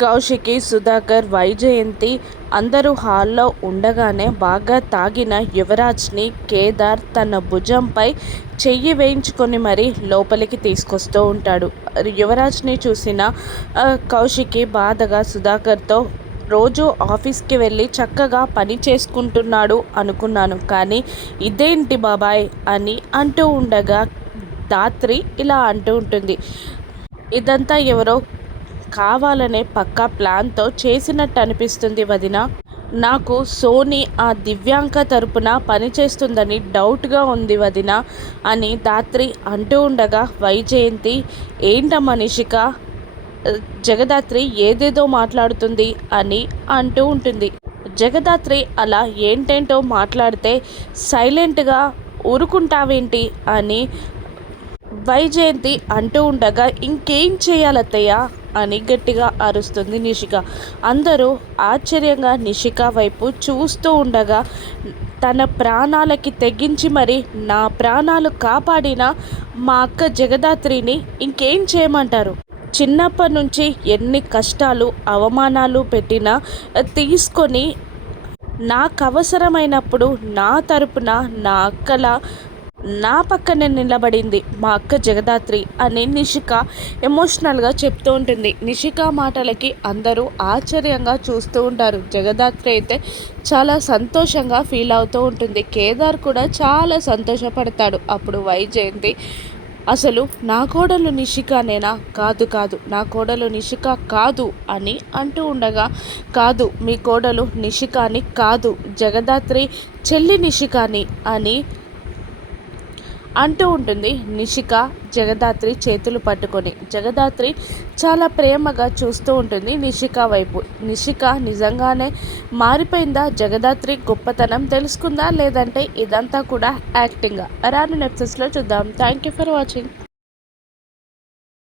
కౌశికి, సుధాకర్, వైజయంతి అందరూ హాల్లో ఉండగానే బాగా తాగిన యువరాజ్ని కేదార్ తన భుజంపై చెయ్యి వేయించుకొని మరీ లోపలికి తీసుకొస్తూ ఉంటాడు. యువరాజ్ని చూసిన కౌశికి బాధగా సుధాకర్తో రోజు ఆఫీస్కి వెళ్ళి చక్కగా పని చేసుకుంటున్నాడు అనుకున్నాను, కానీ ఇదేంటి బాబాయ్ అని అంటూ ఉండగా ధాత్రి ఇలా అంటూ ఉంటుంది. ఇదంతా ఎవరో కావాలనే పక్కా ప్లాన్తో చేసినట్టు అనిపిస్తుంది వదిన. నాకు సోనీ ఆ దివ్యాంక తరపున పనిచేస్తుందని డౌట్గా ఉంది వదిన అని ధాత్రి అంటూ ఉండగా వైజయంతి, ఏంటమ్మా నిషిక, జగదాత్రి ఏదేదో మాట్లాడుతుంది అని అంటూ ఉంటుంది. జగదాత్రి అలా ఏంటేంటో మాట్లాడితే సైలెంట్గా ఊరుకుంటావేంటి అని వైజయంతి అంటూ ఉండగా, ఇంకేం చేయాలత్తయ్య అని గట్టిగా అరుస్తుంది నిషిక. అందరూ ఆశ్చర్యంగా నిషిక వైపు చూస్తూ ఉండగా, తన ప్రాణాలకి తెగించి మరి నా ప్రాణాలు కాపాడిన మా అక్క జగదాత్రిని ఇంకేం చేయమంటారు? చిన్నప్పటి నుంచి ఎన్ని కష్టాలు అవమానాలు పెట్టినా తీసుకొని నాకు అవసరమైనప్పుడు నా తరపున నా అక్కల నా పక్కనే నిలబడింది మా అక్క జగదాత్రి అని నిషిక ఎమోషనల్గా చెప్తూ ఉంటుంది. నిషిక మాటలకి అందరూ ఆశ్చర్యంగా చూస్తూ ఉంటారు. జగదాత్రి అయితే చాలా సంతోషంగా ఫీల్ అవుతూ ఉంటుంది. కేదార్ కూడా చాలా సంతోషపడతాడు. అప్పుడు వైజయంతి, అసలు నా కోడలు నిషికానేనా? కాదు కాదు, నా కోడలు నిషిక కాదు అని అంటూ ఉండగా, కాదు మీ కోడలు నిషికాని కాదు, జగదాత్రి చెల్లి నిషికాని అని అంటూ ఉంటుంది నిషిక జగదాత్రి చేతులు పట్టుకొని. జగదాత్రి చాలా ప్రేమగా చూస్తూ ఉంటుంది నిషిక వైపు. నిషిక నిజంగానే మారిపోయిందా? జగదాత్రి గొప్పతనం తెలుసుకుందా, లేదంటే ఇదంతా కూడా యాక్టింగా? రాను ఎపిసోడ్స్లో చూద్దాం. Thank you for watching.